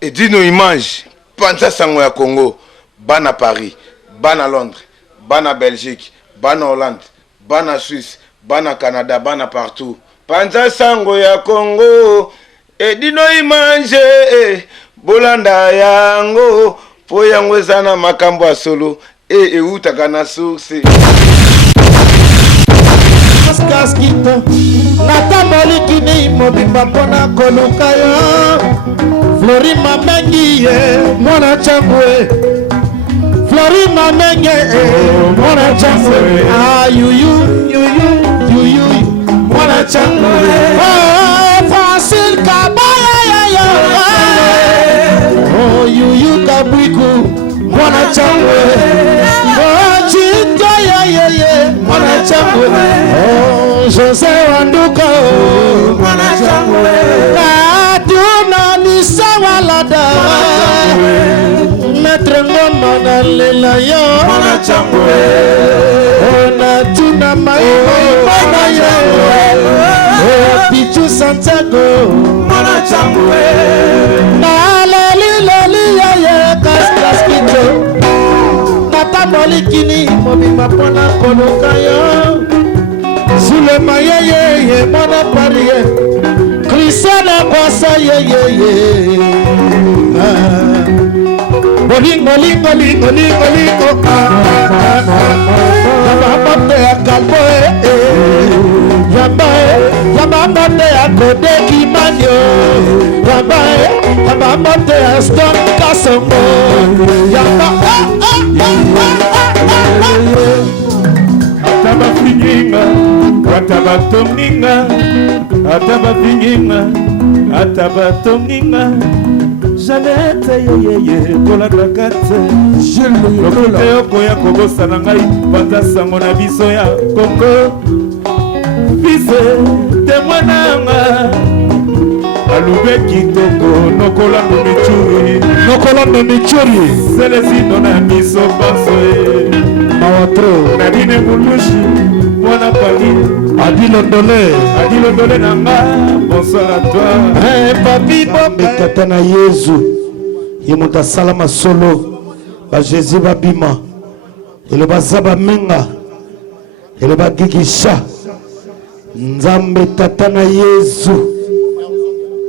Et dis-nous image, Panza Sango ya Congo, bana Paris, bana Londres, bana Belgique, bana Hollande, bana Suisse, bana Canada, bana partout. Panza Sango ya Congo, et dis-nous image, bolanda yango, po yango zana makambo ya solo, et utaka na source. Kaskito nata molikini mobimba mpona koluka yo Flori Mamengi mwana chambwe Flori Mamengi mwana chambwe yuyu mwana chambwe Facile kabaya yuyu kabwiku mwana chambwe mwana chambwe Jose Wanduka mwana chambwe Aduna ni sawalada Maître Ngoma na lela yo mwana chambwe Ona tuna mwana yo Pichu Santiago mwana chambwe Na lali ya kaskito Nata molikini mobimba pona koluka yo Zulema ye mwana parie Christiana kwasa ye Bolingo Yamba mote ya kalbo Yamba mote ya kode kimanyo Yamba mote ya stone kasongo Yamba Ataba fininga, ataba tominga, ataba fininga, ataba tominga. Janete ye kola nakate. Lokute okoya kobosa na ngai Panza Sango na biso ya Kongo. Bise temwananga. Alube kitoko nokolando michuri. Selezino na miso pasoe. Mawatro Nadine Mulushi Mwana Pali Adilo Ndole Nanga bonsoir à toi Papi Metata na Yezu Yemuta salama solo Ba Jésus babima Ele bazaba menga Ele bagikisha Nzambe tata na Yezu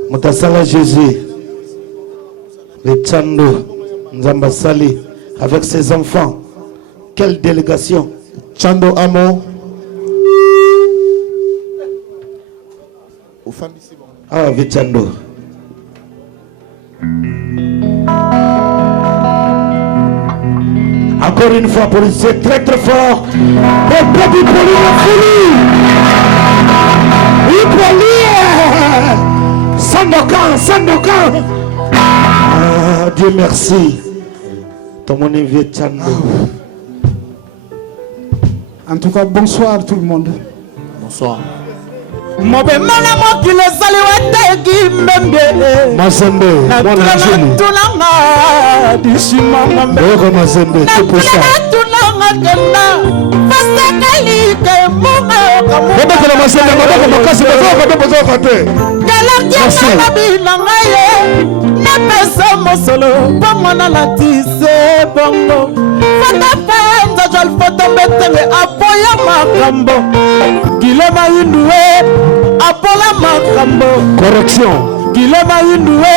Mutasala Jésus Vechando Nzamba sali avec ses enfants. Quelle délégation? Chando Amo. Ah, Vichando. Encore une fois, policier très très fort. Pour Papi Poli la folie. Oui, Poli. Sandokan. Ah, Dieu merci. Ton mon invité Chando. En tout cas, bonsoir tout le monde. Bonsoir. Mobemana mokile sali wategi mbembe Mazembe, mwana njeni tunanga dishima ngombe Ego Mazembe, tupo sa tunanga kenda fasakali ke munga kamu Baba kala Mazembe, maboko makasi bazoka kote Galakia na binanga ye Nepesa mosolo Pamwana latise bongo Fata penza jol foto betenge Apoya makambo Gilema inue Apola makambo Correction Gilema inue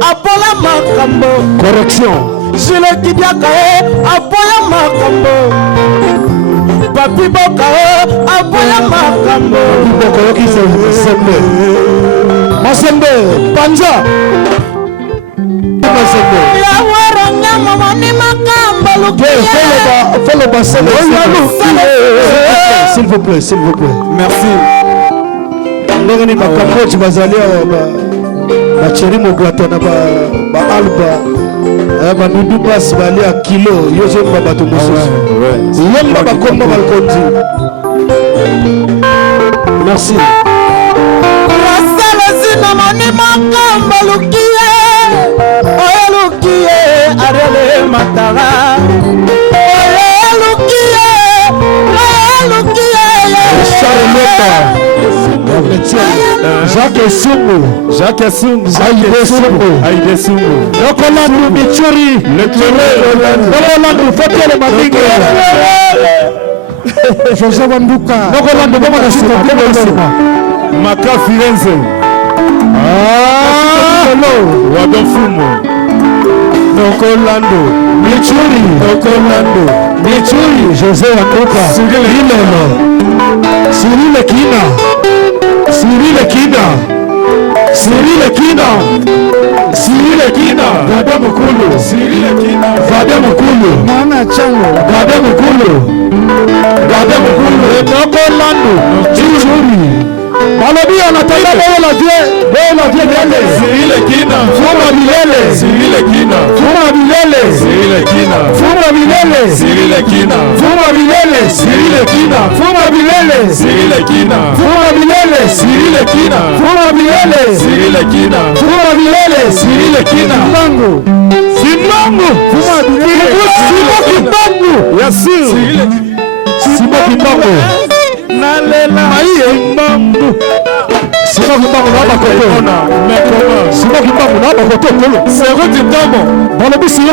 Apola makambo Correction Jile kidiaka Apoya makambo Papi boka Apoya makambo Papi boka yoki Mazembe Mazembe Panza Mazembe Yawaranga mamani makambo Lukia Fais le bassin S'il vous plaît Merci Ndengani makambo Chibazalia Bacheri Mogwatana Alba Banudu Bas Balia Kilo Yozo Babato Moussos Yemba Bakomba Balkonti Merci Rasalazina mani makambo Lukia Lukia Arele Matara Lukia Charlotte Jacques Sungu. Jacques Sungu. Aïdé Sungu. Aïdé Sungu. Lokolandu Michuri. Le curé. Lokolandu Fokele Mavinga. José Wanduka. Lokolandu Boma na Sima. Maka Firenze. Wadon Fumo. Lokolando. Michuri. Lokolando. Michuri. José Wanduka. Ilelo. Cyril Kina. Cyril Kina. Cyril Kina. Cyril Kina. Vade Mukulu. Cyril Kina. Vade Mukulu. Mwana Chango. Vade Mukulu. Vade Mukulu. Lokolando. Michuri. Balobi anataka la vie. Milele. Cyril Kina. Fuma milele. Cyril Kina. Fuma milele. Cyril Kina. Fuma milele. Cyril Kina. Fuma milele. Cyril Kina. Fuma milele. Cyril Kina. Fuma milele. Cyril Kina. Fuma milele. Cyril Kina. Fuma milele. Cyril Kina. Mango. Simango. Fuma milele. Simo Kimbangu. Yassir. Simo Kimbangu. Nalela. Aïe. Mambo. Simo Kimbangu na bakoto. Mais comment? Simo Kimbangu na bakoto. C'est Rudy Tambo. Balobi Simo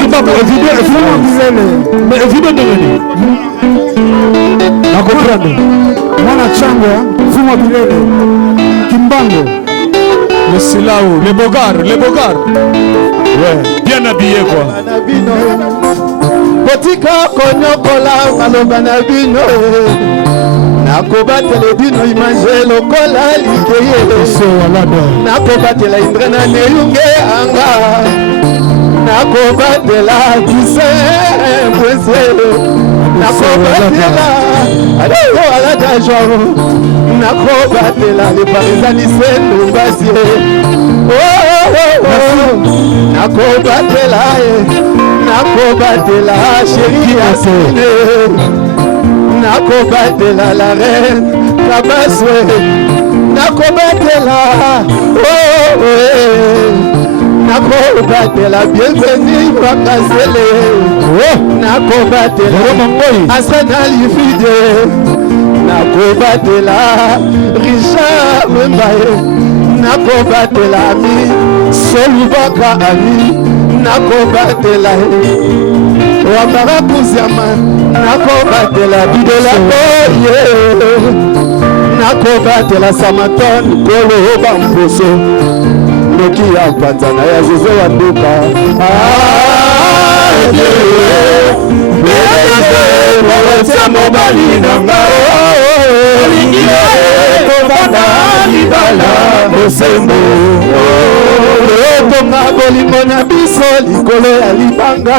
Kimbangu. Mais évidemment de venir. Nakomprendre. Mwana Chango. Fuma Bilele. Kimbango. Le Silao, les Bogards, les Bogards. Ouais, bien habillé quoi. Botika konyokola maloba na bino nakobatela bino image lokola likeye nakobatela indre na neyunge anga nakobatela kise mweselo nakobatela adeyo alata joro nakobatela le parisani ndombasie nakobatela nakobatela chéri Yasine nakobatela la reine Kabaswe nakobatela nakobatela bienvenue Bakazele nakobatela Asana Lifide nakobatela Richard Membaye nakobatela Ami Solubaka Ami nakobatela Wambara Kuziama nakobatela Bidola Boye nakobatela Samaton Kolo Bamboso Noki ya Panzana ya José Wanduka Wawatia mobali nanga Olingie Kovada Libala Osembo Tonga bolingo na biso likolo ya libanga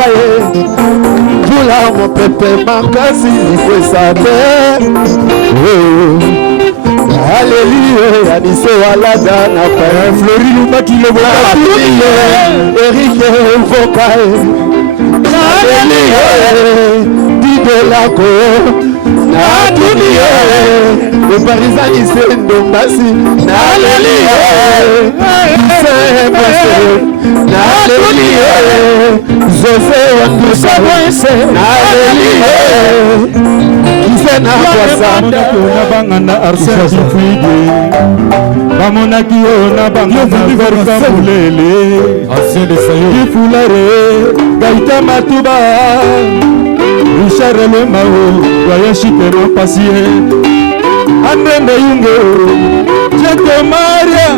Mpula mopepe makasi likwesa te Alléluia ya biso walada na paya Flori lumaki leboka Erike Vokae Alléluia Didelako Natunie Eparizani sendombasi Nalelie Semese Nalelie José Wandusa Nalelie Kisena Kwasa Bangana Arsène Kifwide Bamonaki ona bangana Verka Mulele Ancien de Sayo Kifulare Gaïta Matuba Richard Lemao Voyage Chitero Passier André Ndeyunge Jete Maria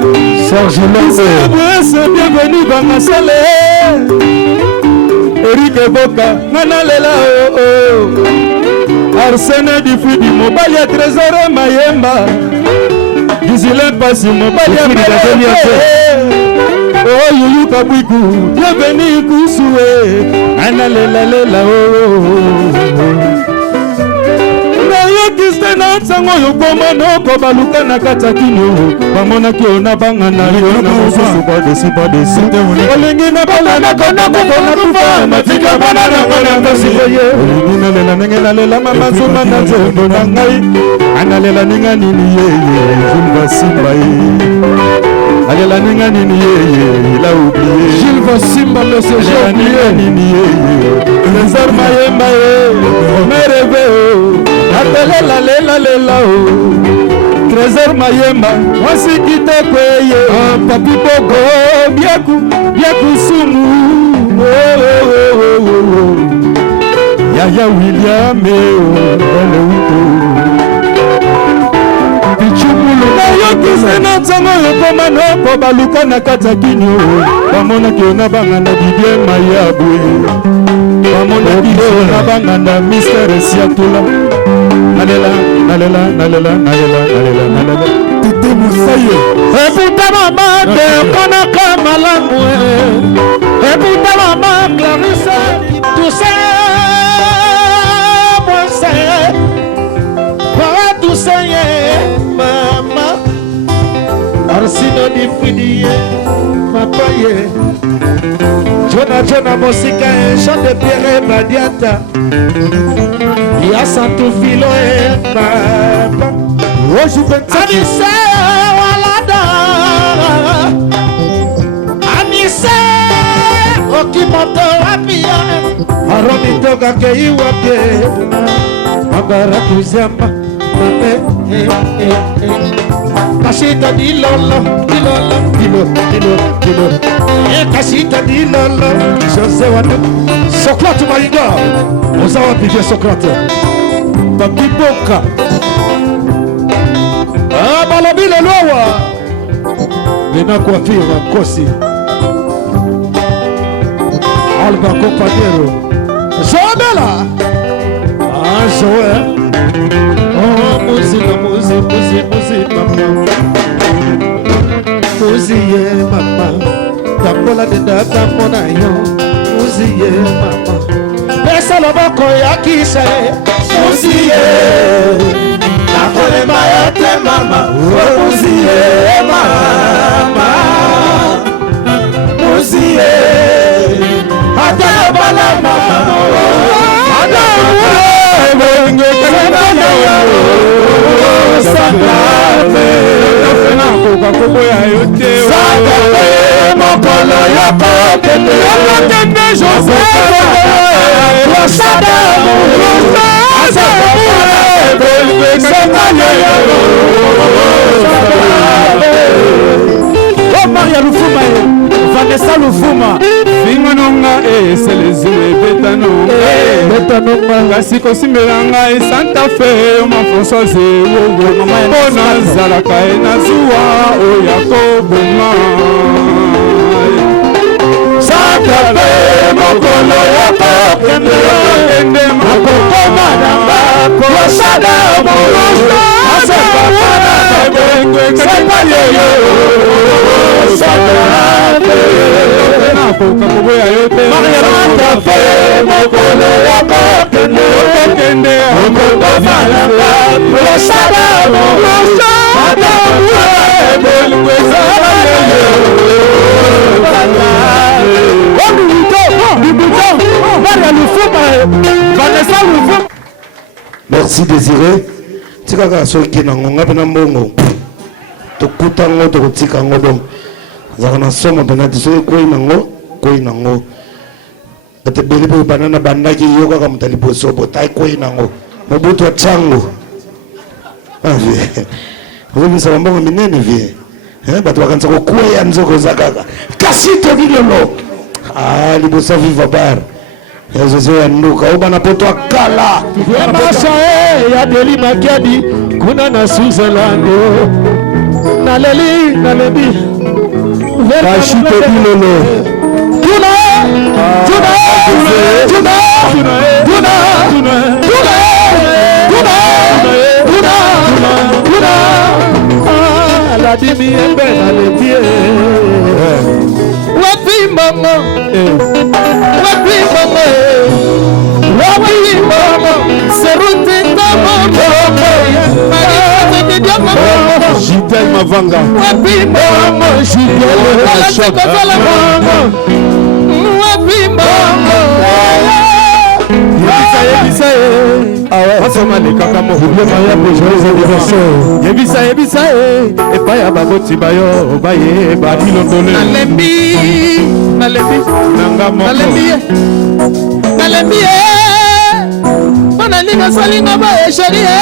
Serge Lombe bienvenue Bangasale Eric Boka Nana Lela Arsène Difudi Mobali ya Trésor Mayemba Gisile Pasi Mobali ya Oh Yuyu Kabwiku bienvenue Kusue Nana Lela Lela Kisena sango yokoma noko baluka na katakino bamona kio na bangana yo na mususu badesi olingi na bala na kona kona tufa matika bana na kona kasi olingi na lela nengena lela mama zuma na zembo na ngai analela ninga nini yeye Jules Simba alela ninga nini yeye la oublié Jules Simba monsieur Jean nini yeye César Mayemba mereve Atelela lela lela o Trésor Mayemba mwasi kitoko ye Papi Boko Biaku Sumu Yaya William Elewito Pichumulu Nayoki sena ntango yokoma noko baluka na kati ya kinyo bamonaki ona banganda Didier Mayabwe bamonaki ona banganda Mystère Siatula nalela Titi Moussaye Eputa mama de konaka malamu Eputa mama Clarisse Toussaint mama Arsino di Fridiye Papaye Jona Mosika Jean de Pierre Badiata Ya Santo Filo papa Anisse Walada Anisse Okimoto Wapia Aromi Toga Kei Wape Magara Kuzamba Mame Kashita di lolo Kashita di lolo José Wano Socrate Maïga Ozawa Pivie Socrate Papi Boka Balabile Loa Bena Coiffure Kosi Alba Compagnero Joamela Joël Oh musique mama Tambola de data mona yo Musiye mama Pesa loboko ya kise Musiye Nakole mayote mama Musiye mama Musiye Hata bala mama Hata Maria Lufuma Vanessa Lufuma Fingononga Seleziwe Betanonga Kasi kosimelanga Santa Fe Françoise Bona Zalaka Nazua Oyakoboma Santa Fe Mokolo Yakokende Makoko Madamba Kosada Morosa Asapapana Sepayeyo Mariamanta Fe Mokolo Yakokende Makoko Madamba Kosada Morosa Merci Désiré. Tika soki na ngonga pena mbongo. Tokuta ngo tokutika ngo donc. Zakana somo pena tisoki koi nango. Ate beli po banana bandaki yoka kama taliposo botai koi nango. Mobutu wa chango. Vous savez mbongo minene vie. Bato bakanza ko kuwa ya nzoko zakaka. Kasito dilolo. Libosa viva bar. Yezo ya nduka ubana poto akala. Masha ya deli makiadi kuna na Switzerland. Naleli Kasito dilolo. Tuna la dimi ebe na le pie. Wapi mama Seruti Jitel Mavanga Wapi mama Wapi mama Asoma le kaka mo ya joyeux anniversaire Yebisa epa ya baboti bayo baye badilondole nalembi nanga moko nalembi bana linga salinga baye chérie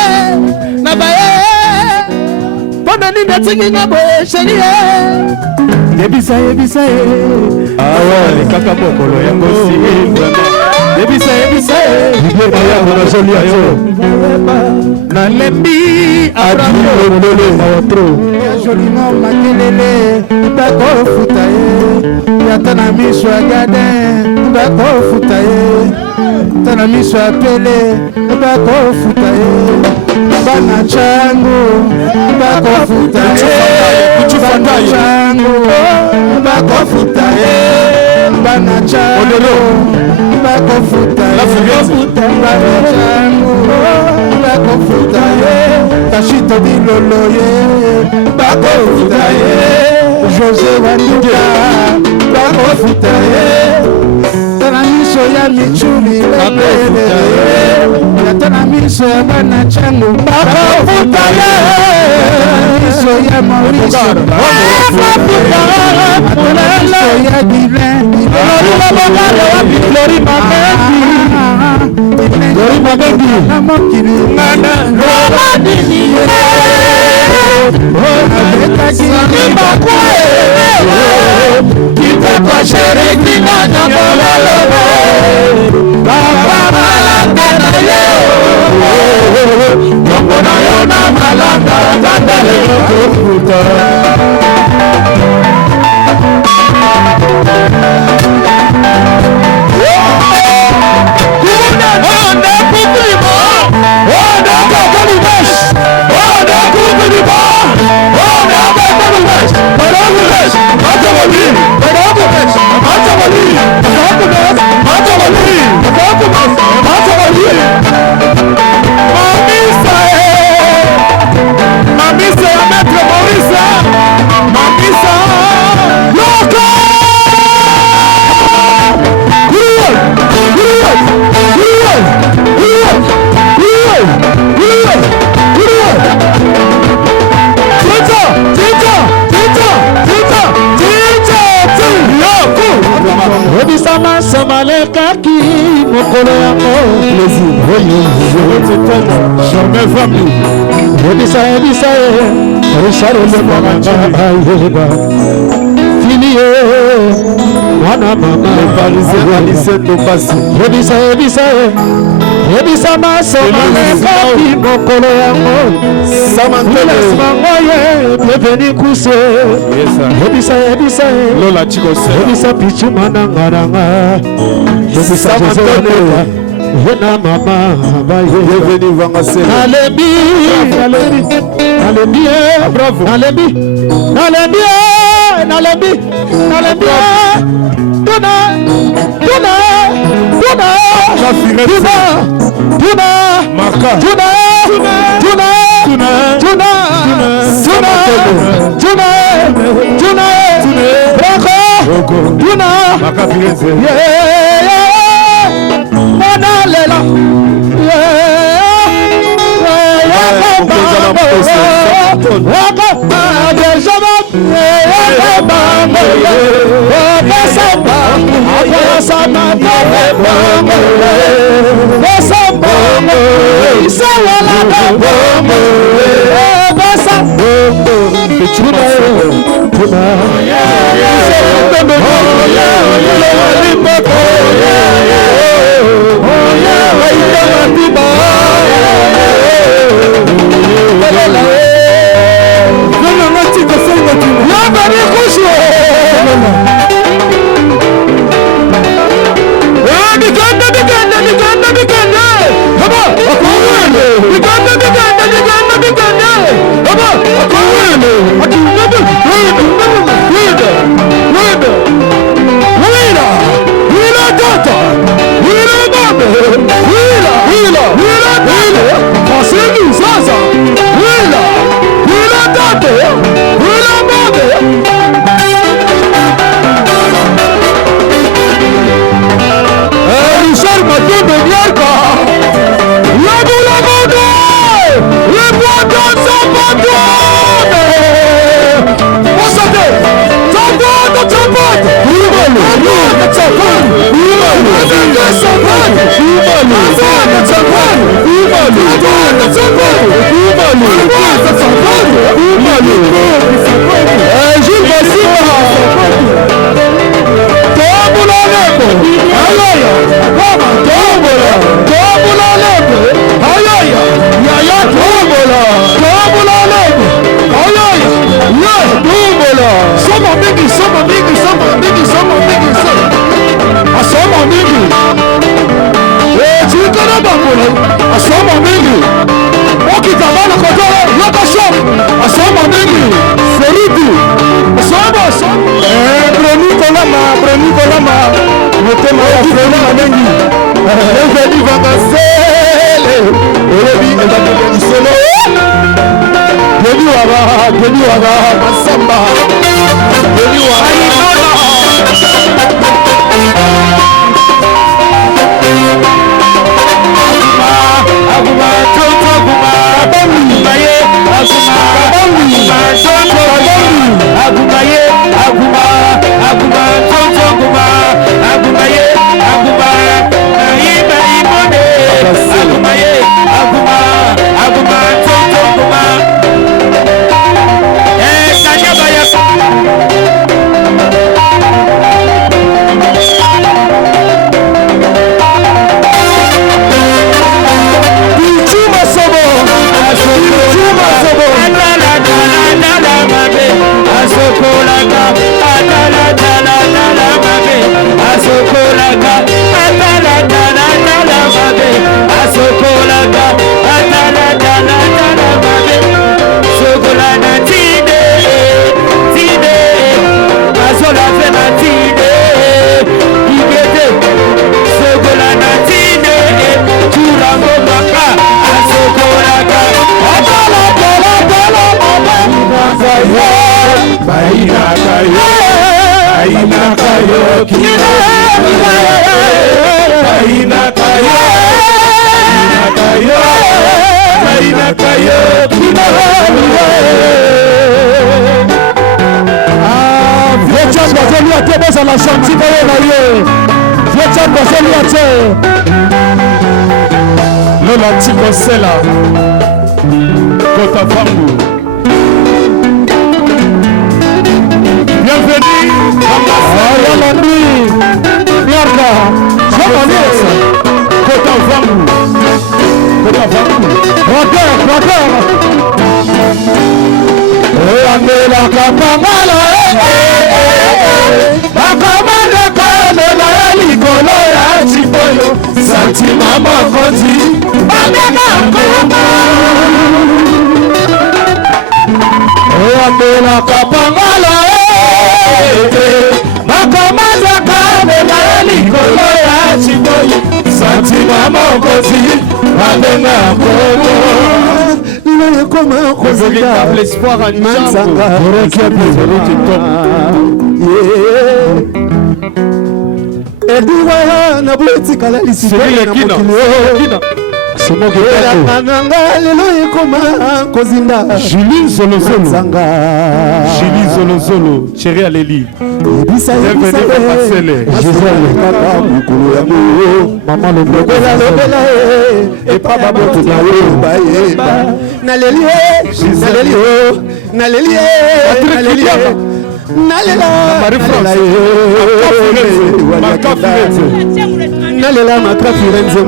na baye Pona ni natiki ngabo sherie. Yebisa awa kaka mokolo yango si yebisa libeba yango na joli ayo na lembi abramo lolo maotro joli no makelele bako futa ye ya tana miso agade bako futa ye tana miso apele bako futa ye bana changu bako futa ye bana changu bako futa ye bana changu bako futa ye bana changu bako futa ye tashito dilolo ye bako futa ye José Wanduka bako futa ye tana miso ya michuli lele ya tana miso ya bana changu bako futa ye miso ya Mauricio bako futa ye tana miso ya Dylan Glory Mabendi na mokili ngana romadini Kitako shereki na nabololo Baba malanga na yo Yongo na yo na malanga Tandale kukuta Obisama samalekaki mokolo yango plaisir jamais famille obisa Richard Lemanga fini mwana mama parisien Alice Topasi obisa masamalekaki mokolo yango samangoye bienvenue kuse obisa Lola Chikose obisa pichu mananga obisa José Yena mama baye bienvenue vangase Nalembi bravo Nalembi L'espoir à Julie Zolozolo, chérie Alélie. Nalela maka Firenze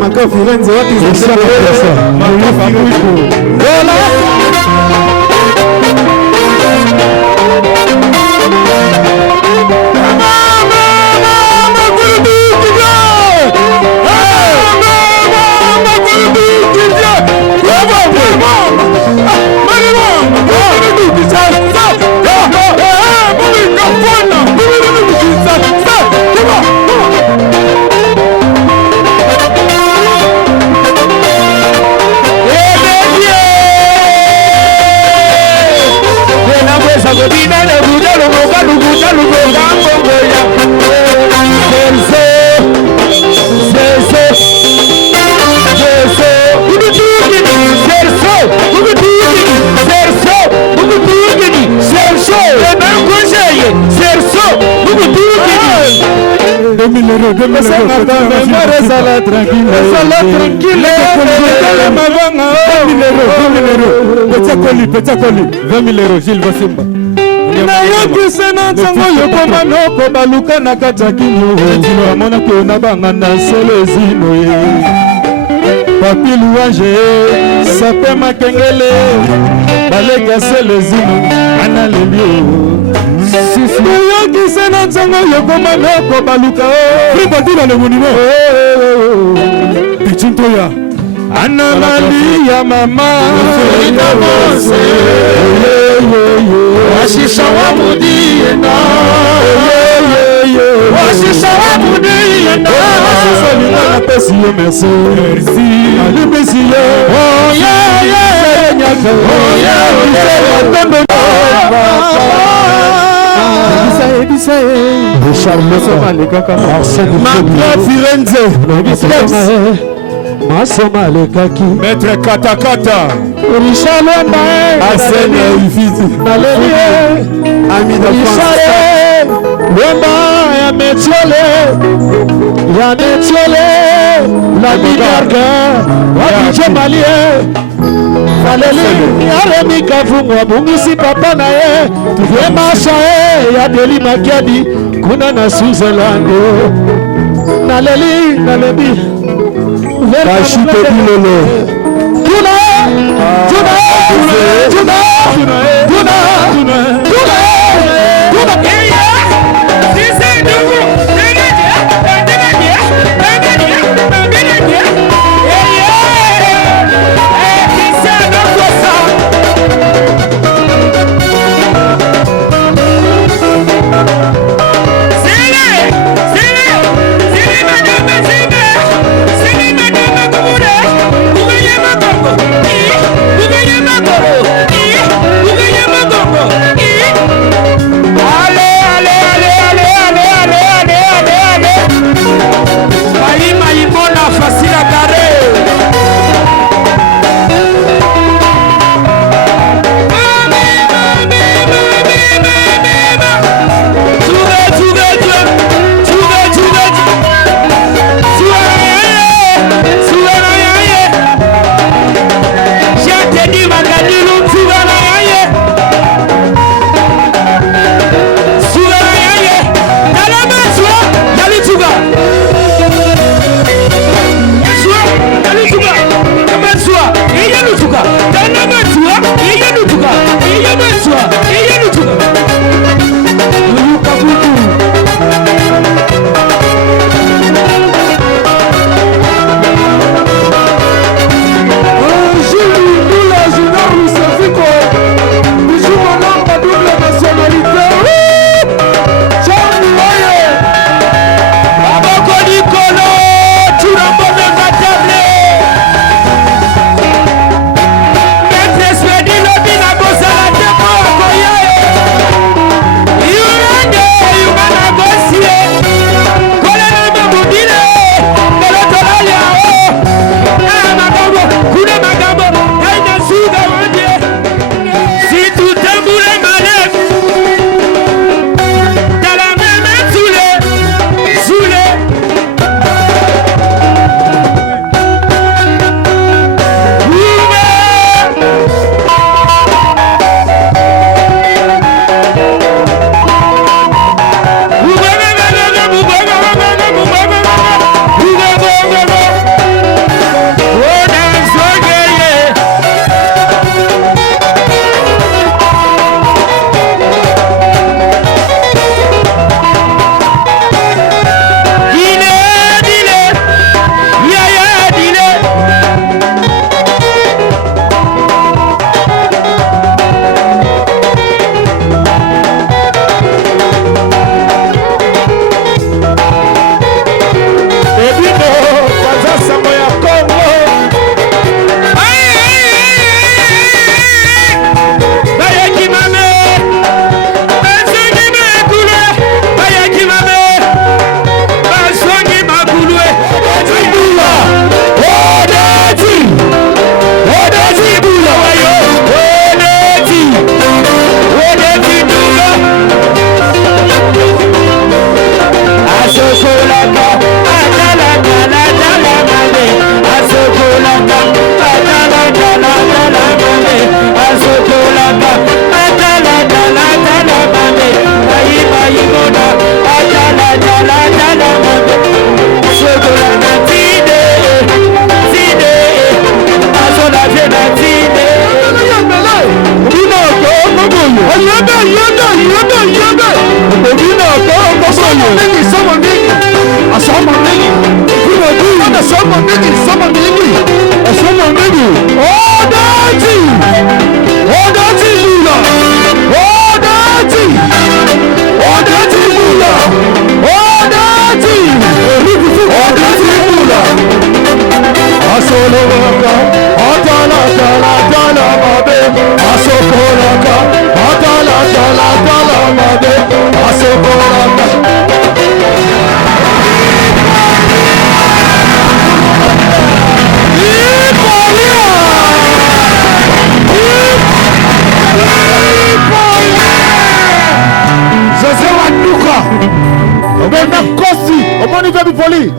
2000 euros, 2000 euros. Resala tranquille. Resala tranquille. 20 euros, Gilles Vassimba. nayokisa na ntango yokoma noko baluka na kati ya kino etino amonaki ona banganda solo ezino ye papi louange sape makengele baleka solo ezino analeli nayokisa na ntango yokoma noko baluka fribadina le monument pichintoya Ana Maria mama Washisha wa mudiena Washisha wa mudiena Washisha wa mudiena Merci Allez merci Oh yeah yeah Oh yeah Masoma lekaki Maître Katakata Rishalomba Asene Ifiti Naleli Ami de France Lomba ya metiole La bigarga Wabije malie Naleli Yaremi kafungwa bungisi papa na ye Tuwe masha ya deli makiadi Kuna na Switzerland Naleli Kashite Bilolo Tuna Tomoni vebi poli.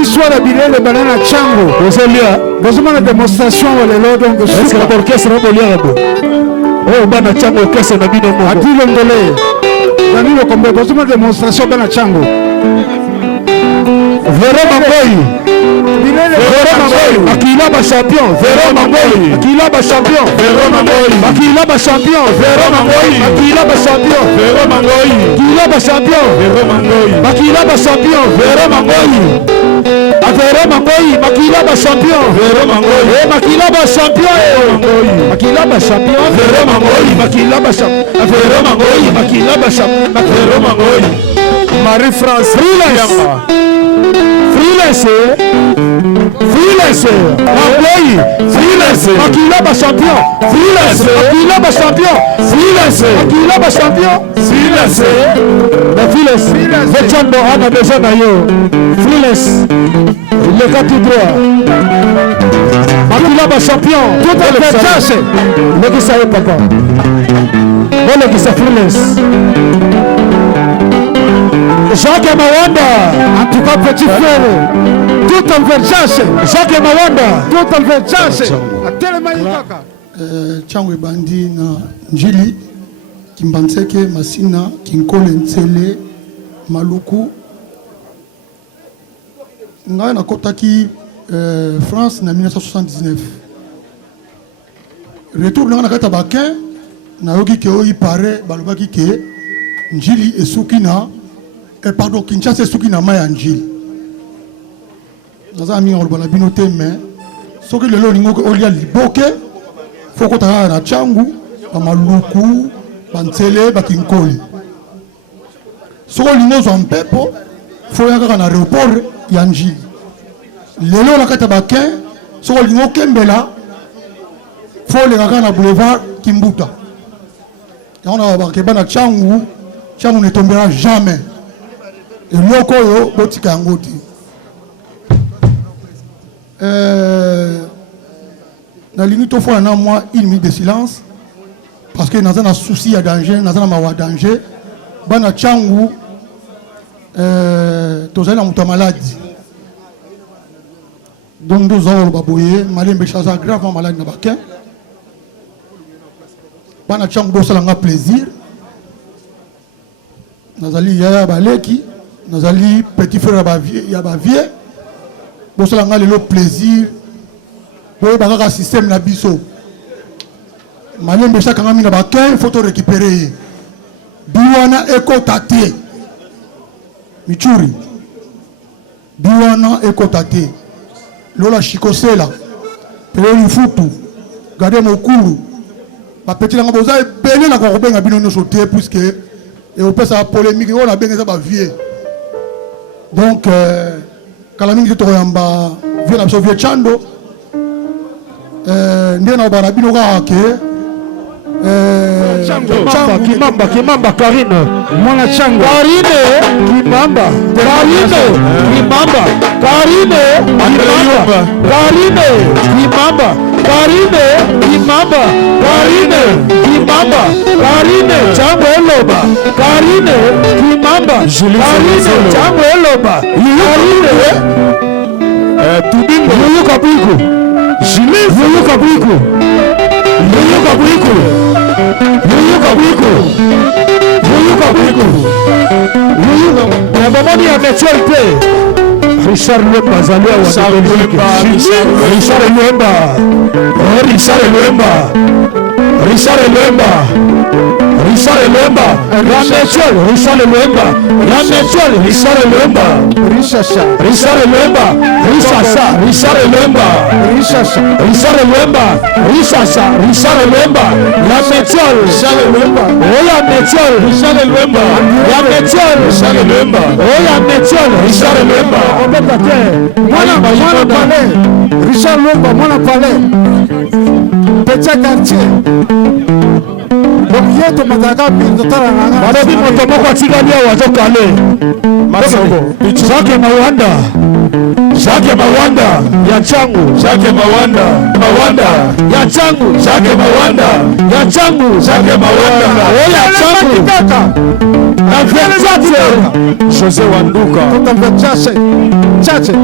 Histoire de bilele banana chango. Besoin de démonstration lelo donc. Est-ce que l'orchestre va bolia bo? Oh bana chango orchestre na bino mo. Ati longole. Dani lo kombe besoin de démonstration bana chango. Vero Mangoyi. Vero Mangoyi. Akila ba champion. Vero Mangoyi. Akila ba champion. Vero Mangoyi. Akila ba champion. Vero Mangoyi. Akila ba champion. Vero Mangoyi. Akila ba champion. Vero Mangoyi. Akila ba champion. Vero Mangoyi. Vero Mangoyi. Makila ba champion. Vero Mangoyi. Makila ba champion. Mangoyi. Makila ba champion. Vero Mangoyi. Makila ba champion. Vero Mangoyi. Makila ba champion. Vero Mangoyi. Marie-France freelancer Mangoyi freelancer Makila ba champion freelancer Makila ba champion freelancer Makila ba champion freelancer la freelance Vechambo ana besoin na yo freelance le cas tout droit Makila ba champion tout à fait le qui ça papa le qui ça freelance Jacques Mawanda, en tout cas petit frère, tout en vergence. Jacques Mawanda, tout en vergence. Tellement kaka. Chango bandi na njili kimbanseke masina kinkole ntsele maluku nga na kotaki France na 1979 retour na kata bakin na yoki ke oyi pare balobaki ke njili esukina pardon, Kinshasa est souki na maya njili. Naza mi on bana bino te mais soki lelo lingo olia liboke foko ta na changu ba maluku ba ntsele ba kinkoli. Soko lingo zo mpepo fo ya kaka na aéroport ya njili. Lelo na kata bakin soko lingo kembela fo le kaka na boulevard Kimbuta. Et on a ba na changu ne tombera jamais. Et loko yo botika ngoti na lingi to fona na moi 1 minute de silence parce que dans un souci à danger dans un mawa danger bana changu tozali na muta maladi donc nous avons baboye malembe chaza gravement malade na bakin bana changu bosala nga plaisir nazali ya baleki nazali petit frère ya ba vie bosala nga lelo plaisir boye bakaka système na biso malembe chaque ngami na bakin faut récupérer biwana ekota te michuri biwana ekota te lola shikosela pele lifutu gade mokulu bapeti langa boza ebele na kobenga bino nyonso te puisque et au pesa la polémique on a bien ça va vieux donc kala mingi to yamba vieux na vieux chando ndena bana bino ka ke Kimamba Karine mwana chango Karine Kimamba Kimamba Karine Kimamba chango eloba Karine Kimamba Karine chango eloba Karine tubingo yuyuka bwiko Julie yuyuka bwiko Mabamoni ya maturité Richard Lemba Zalia wa Richard Lemba Petit quartier. Donc yeto mataka pindotara nanga. Balobi moto moko atikali awa zokale. Masoko. Jacques Mawanda. Jacques Mawanda ya changu Jacques Mawanda ya changu Jacques Mawanda ya changu Jacques Mawanda ya changu kaka na vya José Wanduka Kutambe chache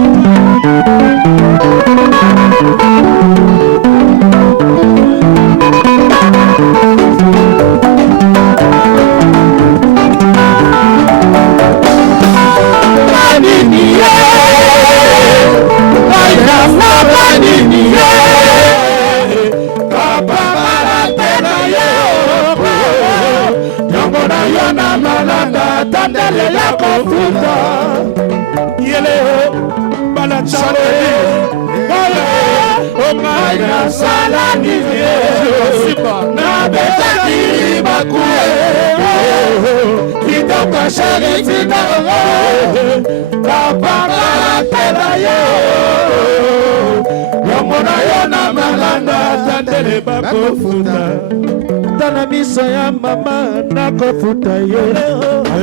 Tana miso ya mama nakofuta ye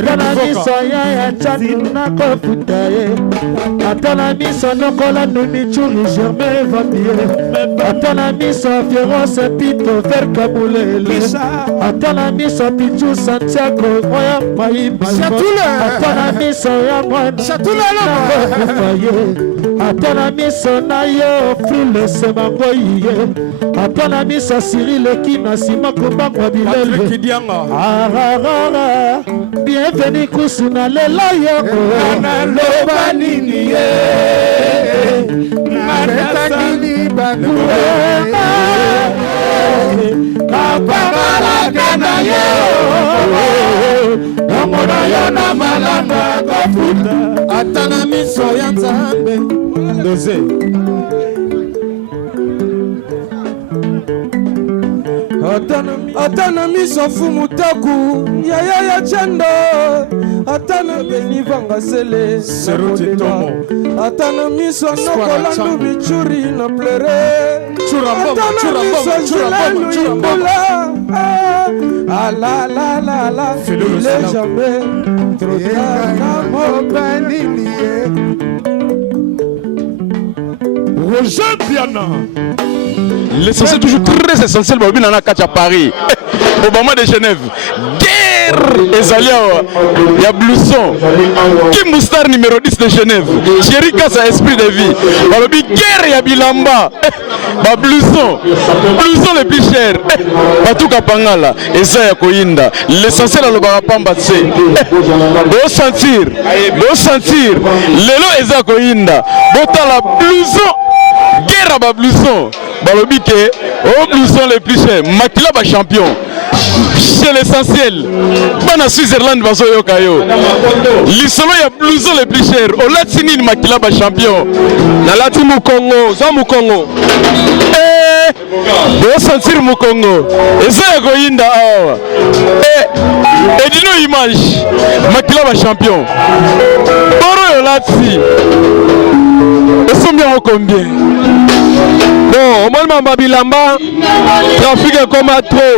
Tana miso ya chatu nakofuta ye Atana miso nokola numichuri Germain Vapier Atana miso Fiero Pito Verkamulele Atana miso Pichu Santiago Oya Maïma Atana miso ya mwana nakofuta ye Atana miso na yo Frile Semangoyi ye Atana miso Cyril Ekina Sima Kumbangwa Bilele Bienvenue kusuna lelo yoko Naloba nini ye Mareta nini bakuwe Kapagala kena ye Namona yona malanga kafuta Atana miso ya nzambe Doze Atana miso fumutaku Yaya ya chando Atana beni vanga sele Seruti tomo Atana miso nokola nubichuri na plere Atana miso jilenu imbula La la la la Il est jamais trop tard Roger Piana. L'essentiel toujours très essentiel pour venir à Paris. Obama de Genève. Guerre Ezalia. Il y a Blouson. Kim Moustar numéro 10 de Genève. Thierry Kassa esprit de vie. Balobi guerre il y a Bilamba. Blouson. Blouson les plus chers. Batuka Pangala. Ezaya Koinda. L'essentiel à l'Obarapamba c'est. Beau sentir. Lelo Ezaya Koinda. Botala Blouson. Guerre à Blouson. Balobi que au blouson les plus chers. Makila ba champion. C'est l'essentiel. Bana Switzerland bazo yokayo. Lisolo ya blouson les plus chers. Au Latini Makila ba champion. Na Lati Mukongo, za Mukongo. Beau sentir Mukongo. Ezaya Koinda awa. Edino image. Makila ba champion. Boro yo Lati. Ils sont bien au combien? Bon, au moins Bilamba, trafic comme à trop.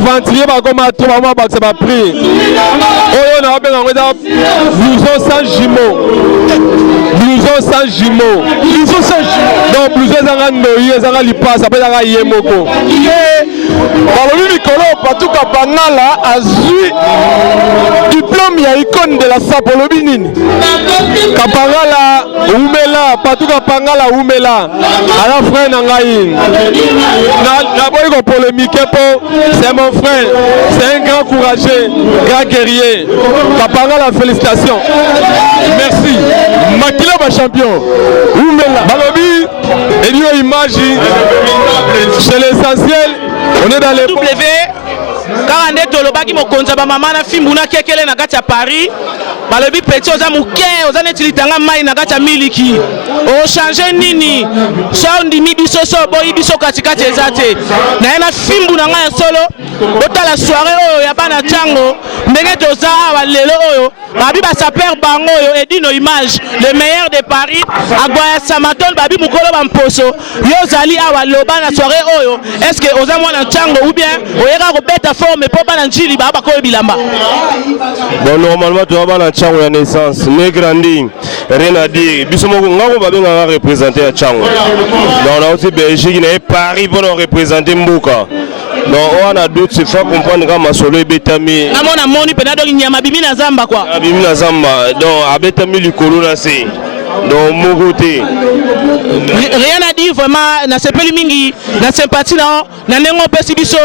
Ventilier comme à trop, maman, ça va pris. Oh, on a bien blouson sans jumeaux. Blouson sans jumeaux. Blouson sans jumeaux. Donc, blouson sans noyer, sans lipas, ça peut être yemoko. Balobi Mikolo, Patou Kapangala, Azui, diplôme, il y a icône de la Sapolobi Nini. Kapangala, Oumela, Patou Kapangala, Oumela. Alors, frère Nangaï, n'a pas eu polémique, c'est mon frère, c'est un grand courageux, grand guerrier. Kapangala, félicitations. Merci. Makila, ma champion. Oumela. Balobi, et lui, imagine, c'est l'essentiel. On est dans les W. Car on est au Lobaki, mon compte, ma maman a fait Mouna Kekele Nagati à Paris. Balobi petit aux amouké, aux années Tilitanga Maï Nagati à Miliki. Au changer Nini, Sound Mibiso, Boy Biso Katikati Zate. Naina Fimbu Nanga solo. botala soirée oyo ya bana Tchango ndenge toza awa lelo oyo babi basaper bango oyo Edino Image le meilleur de Paris Agoya Samaton babi mukolo bamposo yo zali awa loba na soirée oyo est-ce que oza mwana Tchango ou bien oyeka ko beta forme po bana njili baba ko bilamba. Bon, normalement tu vas bana Tchango ya naissance ne grandi rien à dire biso moko ngako babenga représenter à Tchango donc on a aussi Belgique et Paris pour représenter Mboka. Donc on a d'autres se faire comprendre quand Masolo et Betami. Amona moni penado nyama bimi na zamba quoi. Bimi na zamba donc a Betami likolo na c'est donc mon côté. Rien à dire vraiment na sepeli mingi na sympathie na nengo pesi biso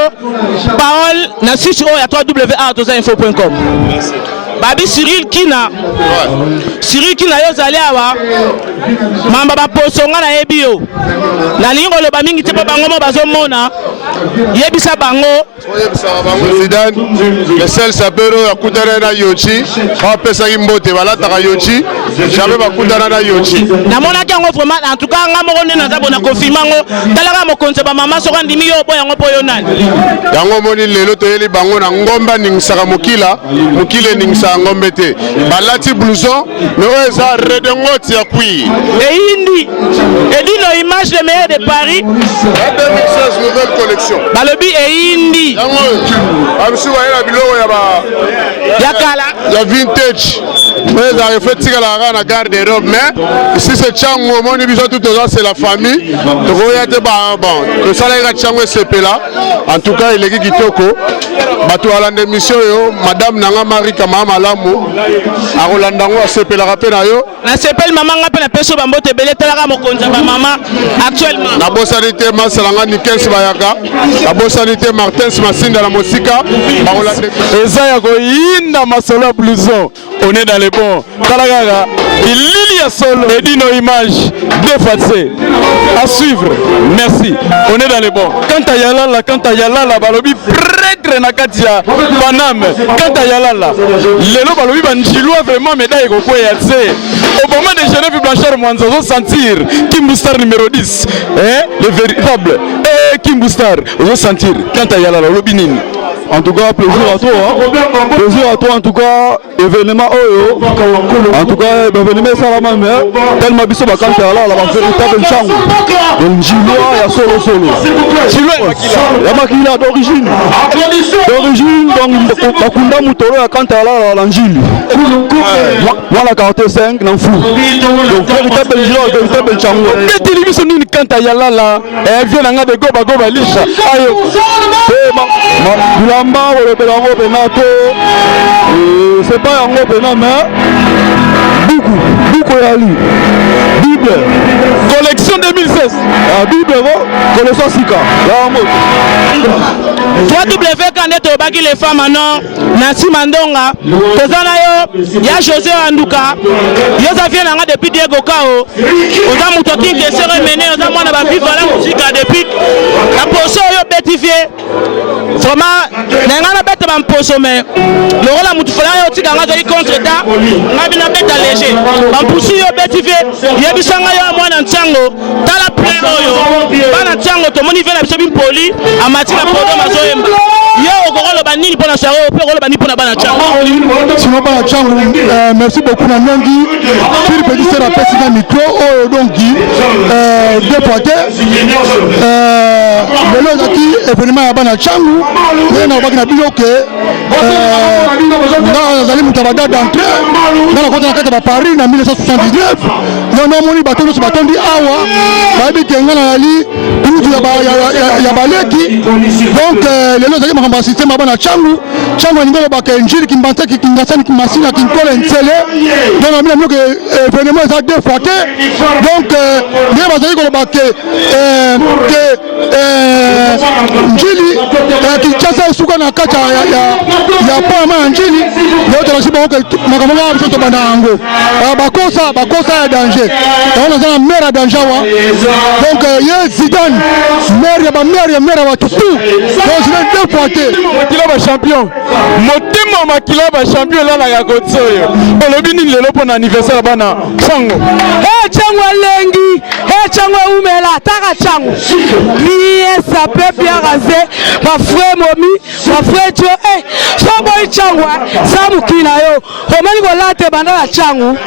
parole na site o ya www.atozainfo.com. Babi Cyril Kina yo zali awa mamba ba posonga na ebio na lingo lo ba mingi te bango mo bazomona yebisa bango Zidane le seul sapero akutana na Yochi a pesa imbote balataka Yochi jamais bakutana na Yochi na mona kango vraiment en tout cas ngamo konde na zabona konfimango talaka mokonze ba mama so ndimi yo boya ngo boyo nani yango moni lelo to yeli bango na ngomba ningsaka mokile ningsaka ngombe te balati blouson mais eza redengoti ya kui et indi Edino Image le meilleur de Paris 2016 nouvelle collection balobi et indi yango amsu wa ela biloko ya kala ya vintage mais ça reflète la garde-robe mais ici c'est Tchango moni biso tout ça c'est la famille donc on y a bon que ça la Tchango c'est là en tout cas il est kitoko bato alande mission yo madame nanga Marie Kama malamu a Rolandango a sepela rapé na yo na sepel maman ngape na peso bambote belé talaka mokonza ba maman actuellement na bosanité masalanga ni 15 bayaka na bosanité Martins Masinda la Mosika ba Rolande eza ya ko yinda masolo blouson on est dans les bons talaka il y a solo Edino Image défacé à suivre merci on est dans les bons quand à Yalala balobi prêtre na katia Paname quand à Yalala lelo balobi banjilwa vraiment médaille ko ya tse au moment de Genève Blanchard Mwanzo sentir Kim Boostar numéro 10 le véritable Kim Boostar on sentir quand à Yalala lobinini. En tout cas, plaisir à toi. Hein. Plaisir à toi, en tout cas, événement Oyo. En tout cas, événement Salama, mais tellement biso bakante là, la véritable Tchango. Donc, Jiloa, il y a solo. Jiloa, il y a Makila d'origine. Donc, Bakunda Moutoro, il y a Kante là, l'Angile. Moi, la 45, n'en fous. Donc, véritable Jiloa, véritable Tchango. Mais télévision, ni Kante là, elle vient de Goba Lisha. Ayo. Lamba ou le Belango Benato, c'est pas un gros Benam, mais beaucoup Yali. Bible, collection 2016. Bible, collection Sika. Toi, W, quand tu as bagui les femmes maintenant, Nancy Mandonga, Tozana yo, ya José Andouka, Yosa vient depuis Diego Kao, Oza Moutoki, qui s'est remené, Oza Mwana Bafi, voilà musique depuis la potion yo bétifié. Vraiment, n'engana bête ban poso mais le rôle à Moutfala yo tika ngazali contre ta, ngabina bête léger. Ban poussi yo bétifié, yebisanga yo mwana Tchango, tala plein oyo. Bana Tchango to moni vela biso bimpoli, amati na podo mazoyemba. Yo okolo banini pona saro, pe okolo banini pona bana Tchango. Sinon bana Tchango, merci beaucoup na Nangi. Philippe petit sera pesi na micro oyo donc déporté. Le lozaki événement ya bana Tchango. Na baki na biloke nazali mutabada d'entrée na kota na kata ba Paris na 1979 non moni bato so batondi awa babi kenga na ali kutu ya baleki donc lelo zali makamba système bana Tchango ningo ba kenjiri kimbanta kingasani kimasina kinkola nsele donc na biloke événement ça deux fois donc ne bazali ko ba ke njili Kinshasa suka na kata ya pama njili yote nasiba ko makamanga biso bana ngo bakosa ya danger on a un maire danger wa donc ye Zidane maire wa tout donc je deux pointés makila ba champion motema makila ba champion là na kotsoyo olobi ni lelo pona anniversaire bana Tchango Tchango lengi chango umela taka chango bien sapé bien rasé ma frère momi ma frère jo so boy chango samu kina yo omani ko late banda la chango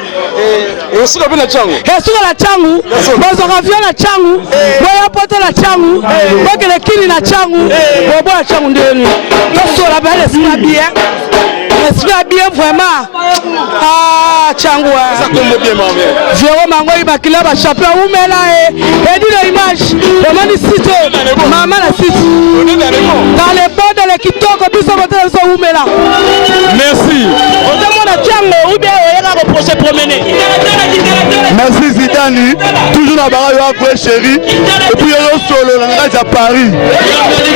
Esuka bina chango. Esuka la chango bozo kafia la chango boya poto la chango bokele kini na chango bobo la chango ndeni to so la belle sina bien. J'espère bien vraiment. Ah, Tchangou. Ça tombe bien, maman. Jérôme Mangoï Bakila, champion, où met là et dit l'image. Maman dit site. Maman la site. Dans les bords de l'équipe, comme tout ça, où met là. Merci. On demande à Tchangou, ou bien on ira au procès promener. Merci Zidane, toujours la barre après chéri. Et puis on solo, on est à Paris.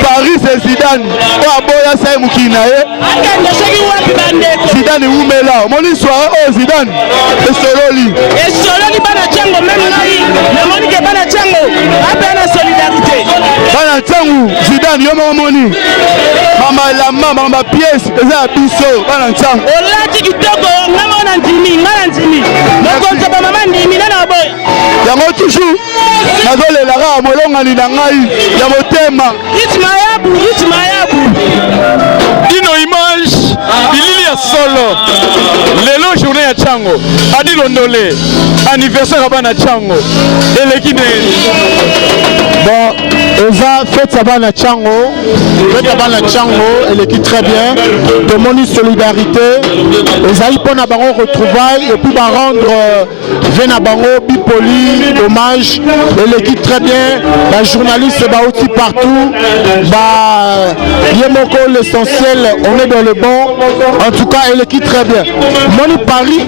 Paris c'est Zidane. Oh, Aboya c'est Moukinae. Zidane Oumela, mon histoire, oh Zidane, et Sololi. Et Sololi, Bana Tchango, même là, le monde qui est Bana Tchango, appelle la solidarité. Bana Tchango, Zidane, Yomo Moni, Mama Lama, Mama pièce, et ça, Bisso, Bana Tchango. On l'a dit que Togo, Maman Nandimi, Manandimi, mon compte Maman Nandimi, Nana Boy. Yango toujours, Nazo le Lara, Molonga Ninangai, Yamotema. Itmayabu. Dino image. Bilili ya solo lelo journée ya Tchango adi londole anniversaire bana Tchango eleki nini bon eza fête ya bana Tchango fête ya bana Tchango eleki très bien demoni solidarité ezali mpona bango retrouvailles et puis barendre vena bango bipoli dommage eleki très bien la journaliste bauti partout ba yemoko l'essentiel on est dans le bon. En tout cas, elle quitte très bien. Moni Paris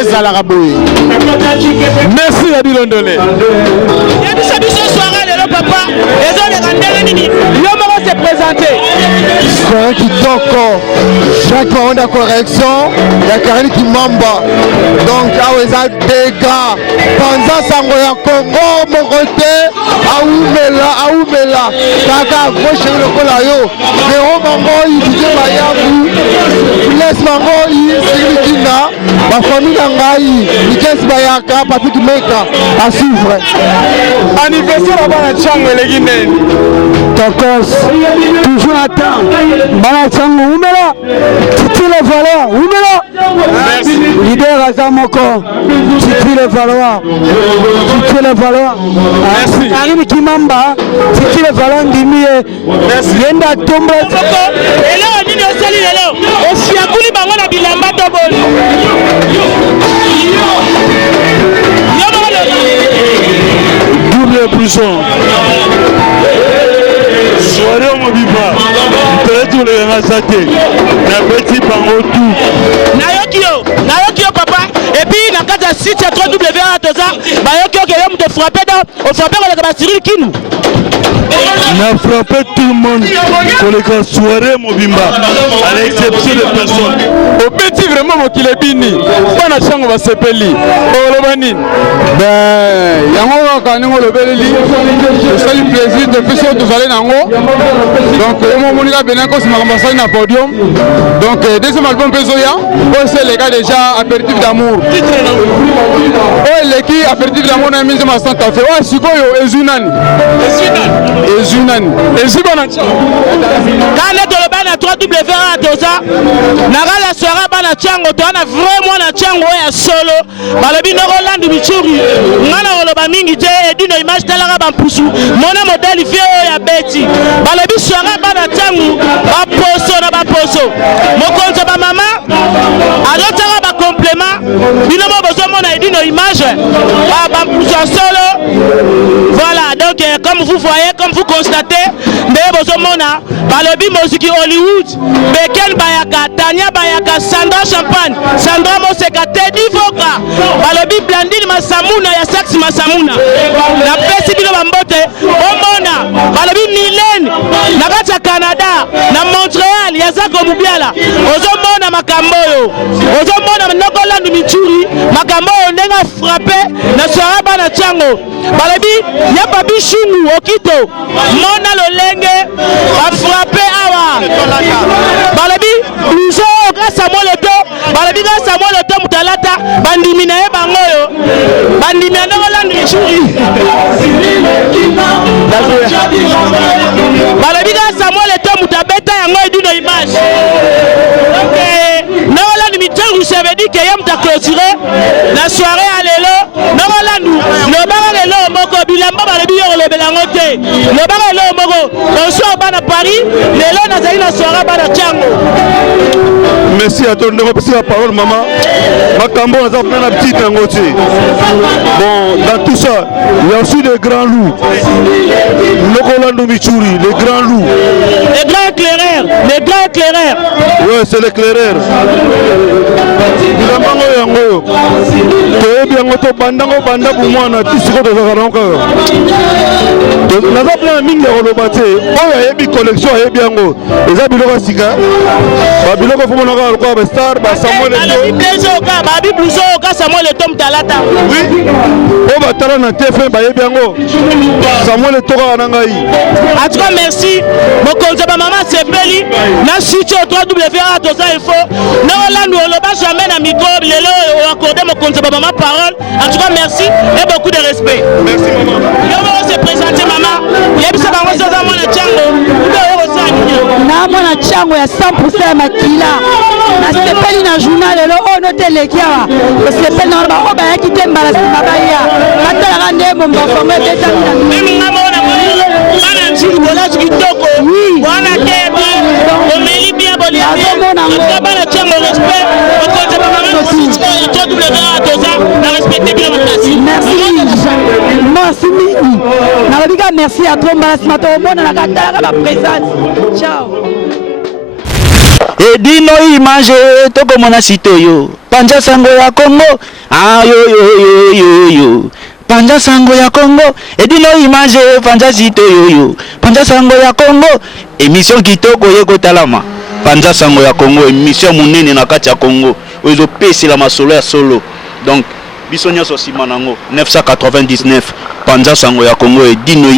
est à l'Araboui. Merci Adi Londolé. Il y a des soirées de nos papas. Les gens les rendent l'homme s'est présenté. C'est qui toko. Chaque fois on a correction, il y a Karine qui mamba. Donc, il y a des gars. Pendant ça, on a Congo, mon côté. Aoumela. Kaka, moi, je suis le colayo. Véro, maman, il dit Mayabu. Laisse maman, il dit Kina. Ma famille Nangaï. Il dit Bayaka, Patrick Meka. À suivre. Anniversaire à bana Tchango eleki nini Tokos. Toujours à temps. Bana Tchango, Oumela. Titi les valeurs, Oumela. Merci. Leader Azamoko. Titi les valeurs. Merci. Karine Kimamba. Titi les valeurs Ndimi. Merci. Yenda Tombe. Et là, on dit de salut, là. On s'y a coulé, on a bilamba double. Double puissant. Soirée au Mobiba. Peut-être les rasatés. La petite bango tout. Nayokio papa. Et puis, dans le cas de site, il y a 3 WA à 2 ans. Bayokio qui est homme de frapper dans. On frappait avec la Cyril Kinou. On a frappé tout le monde pour les soirées Mobimba, à l'exception de personne. Au petit vraiment qu'il est bini, pas de chango va se peli. Oh le banin. Ben, yango kaningo le beli. C'est le plaisir de faire tout aller nango. Donc, moi monika benako c'est ma conversation na podium. Donc, deuxième album Pesoya, c'est les gars déjà apéritif d'amour. Oh l'équipe apéritif d'amour na mise ma Santa Fe. Ouais, sikoyo ezunani. Ezunani. Ezibana Tchango. Quand on est dans le 3 WA à 2 ans, la soirée bana Tchango, on a vraiment na Tchango et solo. Balobi no Roland Michuri, ngana oloba mingi te edino image talaka bampusu. Mona modèle vie ya beti. Balobi soirée bana Tchango, ba poso. Mokonzo ba mama, alotaka ba complément. Bino mo besoin mona edino image. Ba bampusu solo. Voilà, donc comme vous voyez, comme vous constatez, Mona, Balobi Moziki Hollywood, Beken Bayaka, Tania Bayaka, Sandra Champagne, Sandra Moseka, Teddy Voka, Balobi Blandine Masamuna, Yasax Masamuna, la Pesibino Bambote, Omona, Balobi Mylène, Nagacha Canada, na Montréal, Yazako Mubiala, Ozomona Makamboyo, Ozomona Nogoland Michuri, Makamboyo Nenga frappé, na Saraba na Tchango, Balobi, Yapabi Chunu, Okito, Mona Lolenge, a frappé Awa, Balobi, Luso, grâce à moi le dos, Balobi, grâce à moi le dos, Moutalata, Bandimina Bangoyo, ondimi ya Ndogoland Michuri balobi kaka Samuel Eto'o moto abeta yango edino image donc Ndogoland Michuri ça veut dire que ye moto aclôturé la soirée ya lelo Ndogoland lobaka lelo moko bilamba balobi yo kolobela yango te lobaka lelo moko bonsoir bana Paris lelo nazali na soirée bana Tchango. Merci à toi de repasser la parole, maman. Ma cambo, on a fait la petite en côté. Bon, dans tout ça, il y a aussi des grands loups. Ndogoland Michuri, les grands loups. Les grands éclaireurs, les grands éclaireurs. Oui, c'est l'éclaireur. Bilambango yango. Toyebi yango to bandango banda pour moi na tisiko de zakalonga. Naza plan mingi ya koloba te. Oyo ayebi collection ayebi yango. Eza biloko sika. Ba biloko fo monaka lokwa ba star ba Samuel Eto'o. Ba bi blouson ka Samuel Eto'o mtalata. Oui. O ba tara na TF1 ba yebi yango. Samuel Eto'o na ngai. En tout cas merci. Mokonza ba maman sepeli na site au 3W toza info. Ndogoland oloba jamais na micro lelo o accorder mokonza ba maman parole. En tout cas merci et beaucoup de respect. Merci maman. Yo va se présenter maman. Yebisa bango so za mona Tchango. Na mona Tchango ya 100% ya makila. Na sepeli na journal lelo ono telekia. Sepeli na ba o ba ya kitemba la simabaya. Katala kande bomba fongo beta na. Mimi ngamona bana nchini bola kitoko. Bwana kebe. Omeli bien bolia. Bana Tchango respect. Okonza ba maman site et tout le toza na respecter bien ma classe. Merci. Merci mingi. Na babika merci à toi mbala simato mona na katala ba présence. Ciao. Edino image toko mona sitoyo panja sango ya Congo yo panja sango ya Congo edino image panja sitoyo panja sango ya Congo émission kitoko yeko talama panja sango ya Congo émission munene na kati ya Congo ozo pesi la masolo ya solo donc biso nyonso sima nango 999 panja sango ya Congo edino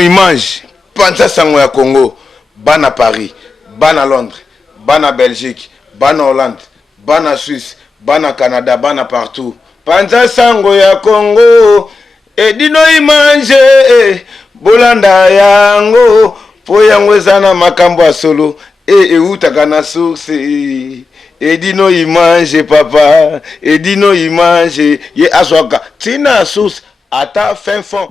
image panja sango ya Congo bana Paris, bana Londres, bana Belgique, bana Hollande, bana Suisse, bana Canada, bana partout. Panza sango ya Congo, edino imanje, bolanda yango, po yango ezana makambo ya solo, eutaka na source. Edino imanje papa, edino imanje, ye aswaka, tina source, ata fin fond.